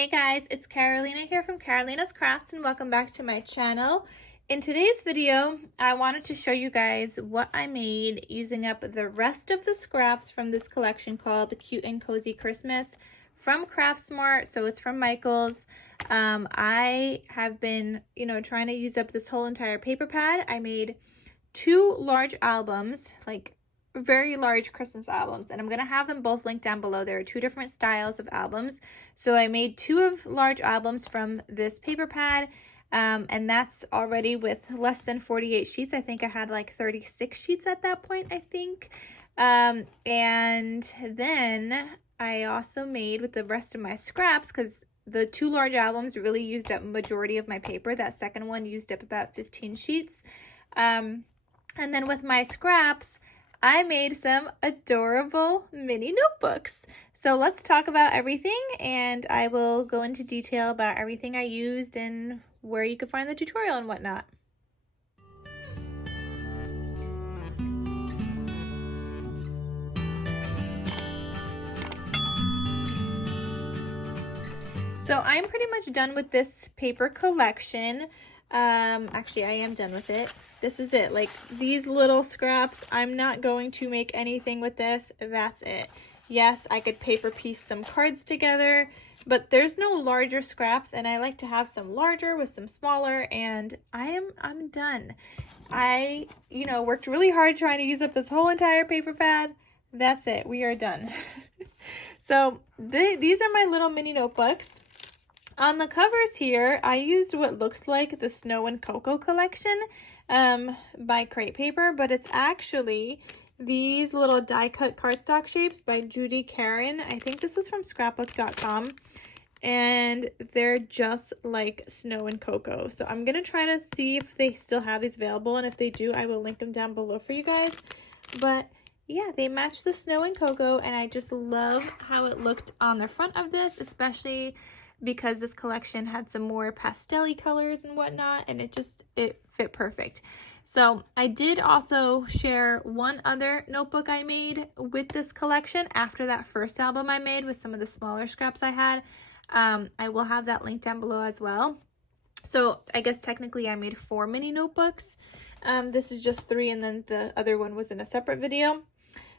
Hey guys, it's Carolina here from KarolinasKrafts and welcome back to my channel. In today's video, I wanted to show you guys what I made using up the rest of the scraps from this collection called Cute and Cozy Christmas from Craftsmart. So it's from Michaels. I have been, trying to use up this whole entire paper pad. I made 2 large albums, like very large Christmas albums, and I'm gonna have them both linked down below. There are 2 different styles of albums, so I made 2 large albums from this paper pad, and that's already with less than 48 sheets. I think I had like 36 sheets at that point, I think. And then I also made with the rest of my scraps, because the 2 large albums really used up majority of my paper. That second one used up about 15 sheets. And then with my scraps, I made some adorable mini notebooks. So let's talk about everything, and I will go into detail about everything I used and where you can find the tutorial and whatnot. So I'm pretty much done with this paper collection. Actually, I am done with it. This is it. Like, these little scraps, I'm not going to make anything with this. That's it. Yes, I could paper piece some cards together, but there's no larger scraps, and I like to have some larger with some smaller, and I'm done. I, worked really hard trying to use up this whole entire paper pad. That's it. We are done. So these are my little mini notebooks. On the covers here, I used what looks like the Snow and Cocoa collection by Crate Paper, but it's actually these little die-cut cardstock shapes by Judy Karen. I think this was from scrapbook.com, and they're just like Snow and Cocoa. So I'm going to try to see if they still have these available, and if they do, I will link them down below for you guys. But yeah, they match the Snow and Cocoa, and I just love how it looked on the front of this, especially because this collection had some more pastel-y colors and whatnot, and it fit perfect. So I did also share one other notebook I made with this collection after that first album I made with some of the smaller scraps I had. I will have that linked down below as well. So I guess technically I made 4 mini notebooks. This is just 3, and then the other one was in a separate video.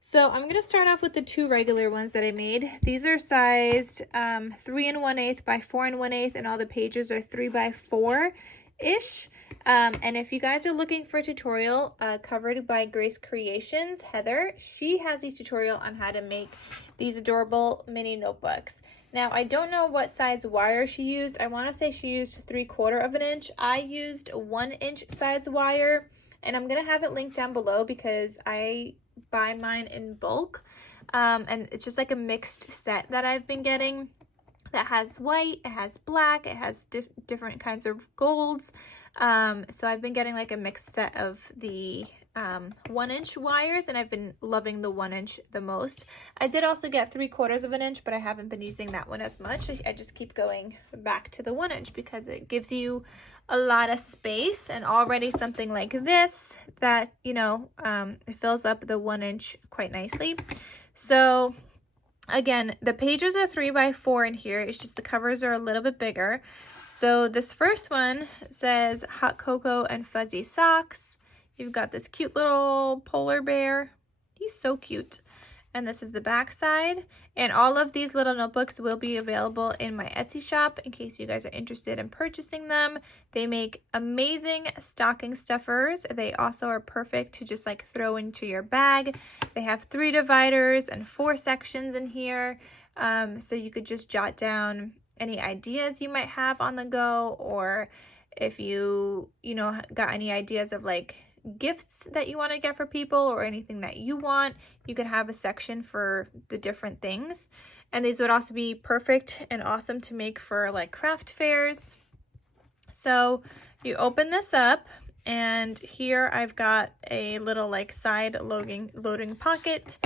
So I'm going to start off with the 2 regular ones that I made. These are sized 3 1/8 by 4 1/8, and all the pages are 3 by 4-ish. And if you guys are looking for a tutorial covered by Grace Creations, Heather, she has a tutorial on how to make these adorable mini notebooks. Now, I don't know what size wire she used. I want to say she used 3/4 inch. I used 1-inch size wire, and I'm going to have it linked down below because I buy mine in bulk, and it's just like a mixed set that I've been getting that has white, it has black, it has different kinds of golds. So I've been getting like a mixed set of the 1-inch wires, and I've been loving the 1-inch the most. I did also get 3/4 inch, but I haven't been using that one as much. I just keep going back to the 1-inch because it gives you a lot of space, and already something like this that, it fills up the 1-inch quite nicely. So again, the pages are 3 by 4 in here. It's just the covers are a little bit bigger. So this first one says Hot Cocoa and Fuzzy Socks. You've got this cute little polar bear. He's so cute. And this is the back side. And all of these little notebooks will be available in my Etsy shop in case you guys are interested in purchasing them. They make amazing stocking stuffers. They also are perfect to just like throw into your bag. They have 3 dividers and 4 sections in here. So you could just jot down any ideas you might have on the go, or if you, got any ideas of like gifts that you want to get for people or anything that you want, you could have a section for the different things. And these would also be perfect and awesome to make for like craft fairs. So you open this up, and here I've got a little like side loading pocket,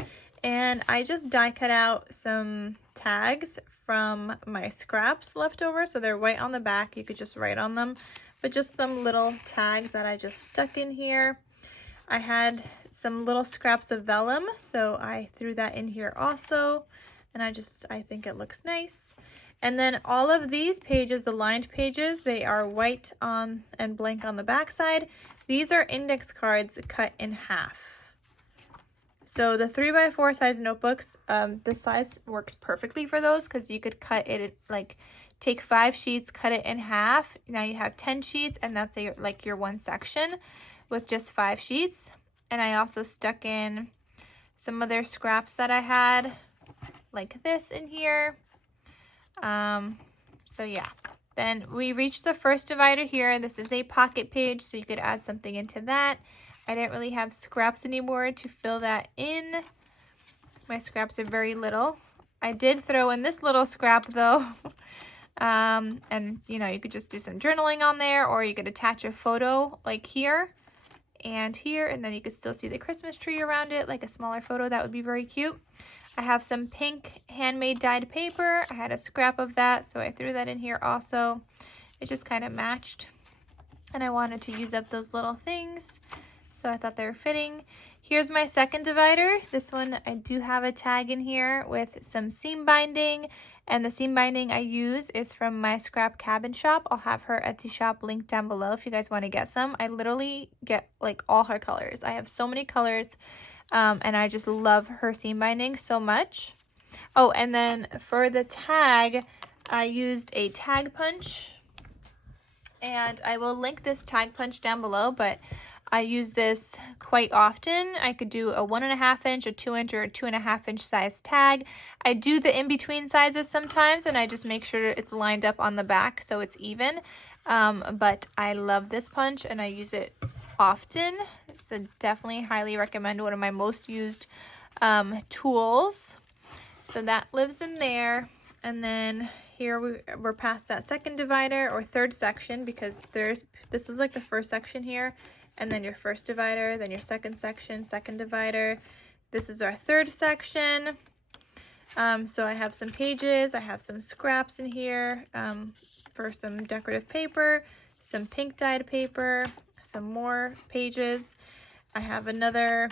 and I just die cut out some tags from my scraps left over, so they're white on the back. You could just write on them, but just some little tags that I just stuck in here. I had some little scraps of vellum, so I threw that in here also, and I think it looks nice. And then all of these pages, the lined pages, they are white on and blank on the back side. These are index cards cut in half. So the 3x4 size notebooks, this size works perfectly for those because you could cut it, like take 5 sheets, cut it in half. Now you have 10 sheets, and that's like your one section with just 5 sheets. And I also stuck in some other scraps that I had, like this in here. So yeah, then we reached the first divider here. This is a pocket page, so you could add something into that. I didn't really have scraps anymore to fill that in. My scraps are very little. I did throw in this little scrap though. And you know, you could just do some journaling on there, or you could attach a photo like here and here, and then you could still see the Christmas tree around it, like a smaller photo. That would be very cute. I have some pink handmade dyed paper. I had a scrap of that, so I threw that in here also. It just kind of matched, and I wanted to use up those little things, so I thought they were fitting. Here's my second divider. This one, I do have a tag in here with some seam binding, and the seam binding I use is from my scrap cabin shop. I'll have her Etsy shop linked down below if you guys want to get some. I literally get like all her colors. I have so many colors. And I just love her seam binding so much. Oh, and then for the tag, I used a tag punch, and I will link this tag punch down below, but I use this quite often. I could do a 1.5 inch, a 2 inch, or a 2.5 inch size tag. I do the in-between sizes sometimes, and I just make sure it's lined up on the back so it's even. But I love this punch, and I use it often. So definitely highly recommend, one of my most used tools. So that lives in there. And then here we're past that second divider or third section, because this is like the first section here, and then your first divider, then your second section, second divider. This is our third section. So I have some pages, I have some scraps in here for some decorative paper, some pink dyed paper, some more pages. I have another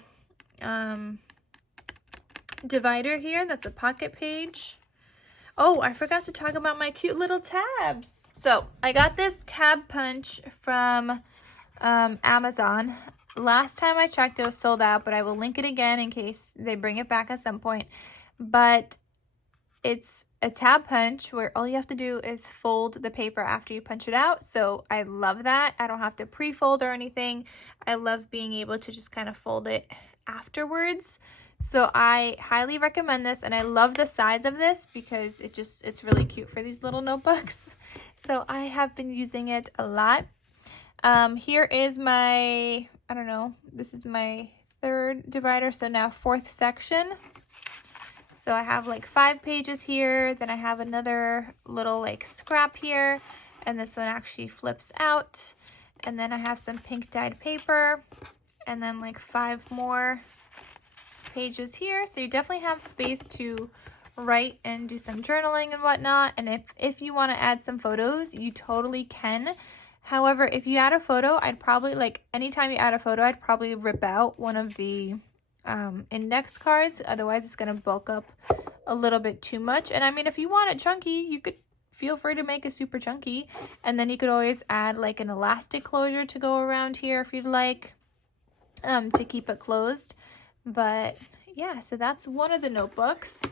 divider here that's a pocket page. Oh, I forgot to talk about my cute little tabs. So I got this tab punch from Amazon. Last time I checked, it was sold out, but I will link it again in case they bring it back at some point. But it's a tab punch where all you have to do is fold the paper after you punch it out. So I love that. I don't have to pre-fold or anything. I love being able to just kind of fold it afterwards. So I highly recommend this, and I love the size of this because it's really cute for these little notebooks. So I have been using it a lot. Here is my, I don't know, this is my third divider, so now fourth section. So I have like 5 pages here, then I have another little like scrap here, and this one actually flips out. And then I have some pink dyed paper, and then like 5 more pages here. So you definitely have space to write and do some journaling and whatnot. And if you want to add some photos, you totally can. However, if you add a photo, I'd probably, like, anytime you add a photo, I'd probably rip out one of the index cards. Otherwise, it's going to bulk up a little bit too much. And I mean, if you want it chunky, you could feel free to make it super chunky. And then you could always add like an elastic closure to go around here if you'd like, to keep it closed. But yeah, so that's one of the notebooks.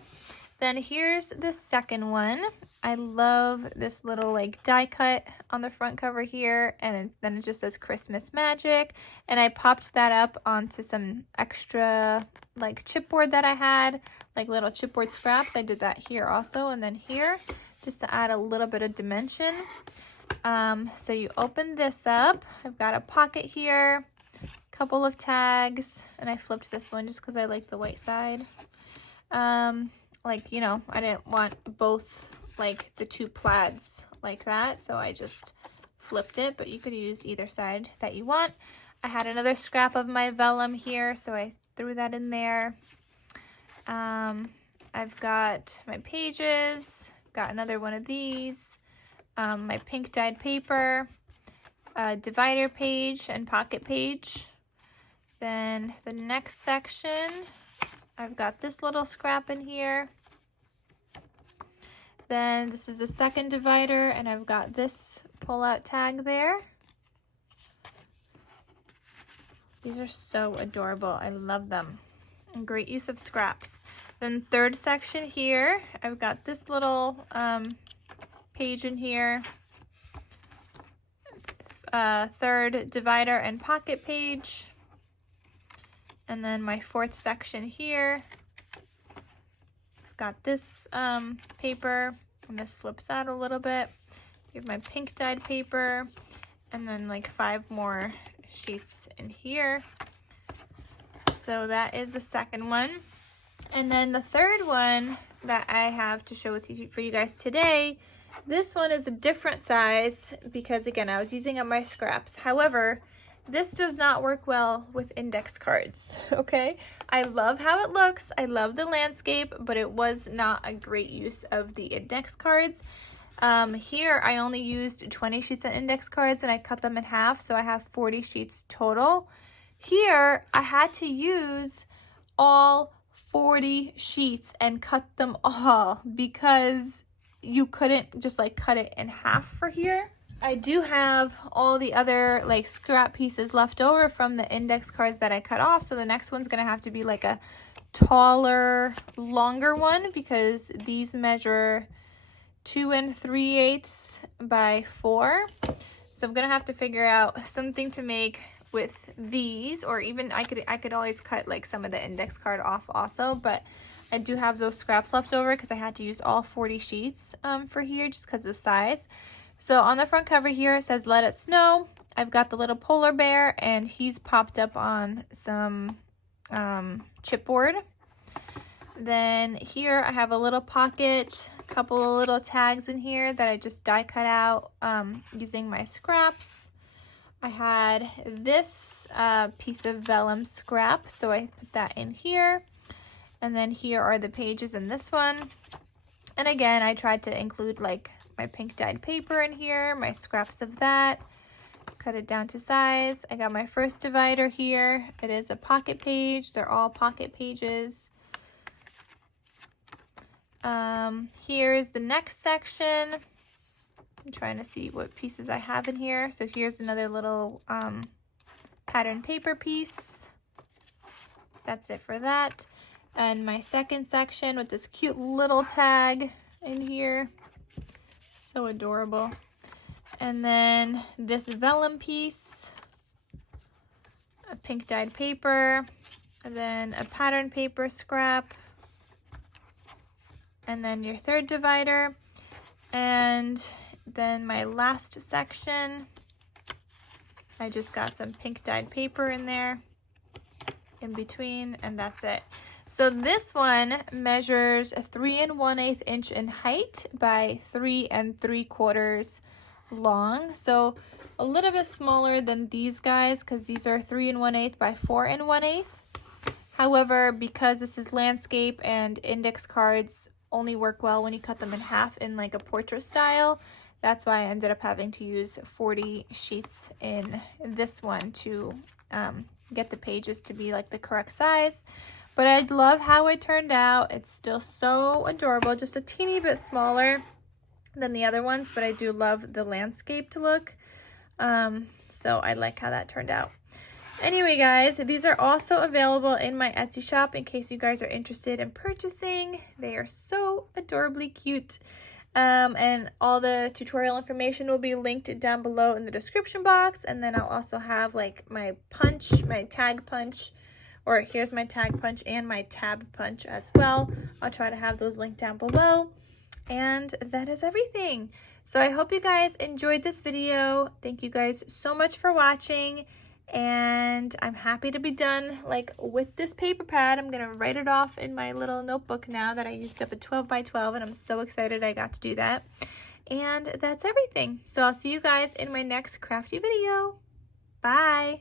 Then here's the second one. I love this little like die cut on the front cover here, and then it just says Christmas Magic. And I popped that up onto some extra like chipboard that I had, like little chipboard scraps. I did that here also, and then here, just to add a little bit of dimension. So you open this up. I've got a pocket here, couple of tags, and I flipped this one just because I like the white side. Like, you know, I didn't want both, like, the 2 plaids like that, so I just flipped it, but you could use either side that you want. I had another scrap of my vellum here, so I threw that in there. I've got my pages, got another one of these, my pink dyed paper, divider page and pocket page. Then the next section, I've got this little scrap in here. Then this is the second divider, and I've got this pull-out tag there. These are so adorable. I love them. And great use of scraps. Then third section here, I've got this little page in here. Third divider and pocket page. And then my fourth section here. I've got this paper, and this flips out a little bit. I have my pink dyed paper, and then like 5 more sheets in here. So that is the second one. And then the third one that I have to show for you guys today, this one is a different size because again, I was using up my scraps. However, this does not work well with index cards, okay? I love how it looks, I love the landscape, but it was not a great use of the index cards. Here I only used 20 sheets of index cards and I cut them in half, so I have 40 sheets total. Here I had to use all 40 sheets and cut them all because you couldn't just like cut it in half for here. I do have all the other like scrap pieces left over from the index cards that I cut off, so the next one's gonna have to be like a taller, longer one because these measure 2 3/8 by 4. So I'm gonna have to figure out something to make with these, or even I could always cut like some of the index card off also, but I do have those scraps left over because I had to use all 40 sheets for here just because of the size. So on the front cover here it says "Let It Snow." I've got the little polar bear and he's popped up on some chipboard. Then here I have a little pocket, a couple of little tags in here that I just die cut out using my scraps. I had this piece of vellum scrap, so I put that in here. And then here are the pages in this one. And again, I tried to include like my pink dyed paper in here, my scraps of that, cut it down to size. I got my first divider here. It is a pocket page. They're all pocket pages. Here's the next section. I'm trying to see what pieces I have in here. So here's another little pattern paper piece. That's it for that. And my second section with this cute little tag in here. So adorable. And then this vellum piece, a pink dyed paper, and then a pattern paper scrap, and then your third divider, and then my last section, I just got some pink dyed paper in there in between, and that's it. So this one measures 3 1/8 inch in height by 3 3/4 long. So a little bit smaller than these guys because these are 3 1/8 by 4 1/8. However, because this is landscape and index cards only work well when you cut them in half in like a portrait style, that's why I ended up having to use 40 sheets in this one to get the pages to be like the correct size. But I love how it turned out. It's still so adorable, just a teeny bit smaller than the other ones, but I do love the landscaped look. So I like how that turned out. Anyway, guys, these are also available in my Etsy shop in case you guys are interested in purchasing. They are so adorably cute. And all the tutorial information will be linked down below in the description box. And then I'll also have like my punch, my tag punch, or here's my tag punch and my tab punch as well. I'll try to have those linked down below. And that is everything. So I hope you guys enjoyed this video. Thank you guys so much for watching. And I'm happy to be done like with this paper pad. I'm gonna write it off in my little notebook now that I used up a 12 by 12, and I'm so excited I got to do that. And that's everything. So I'll see you guys in my next crafty video. Bye.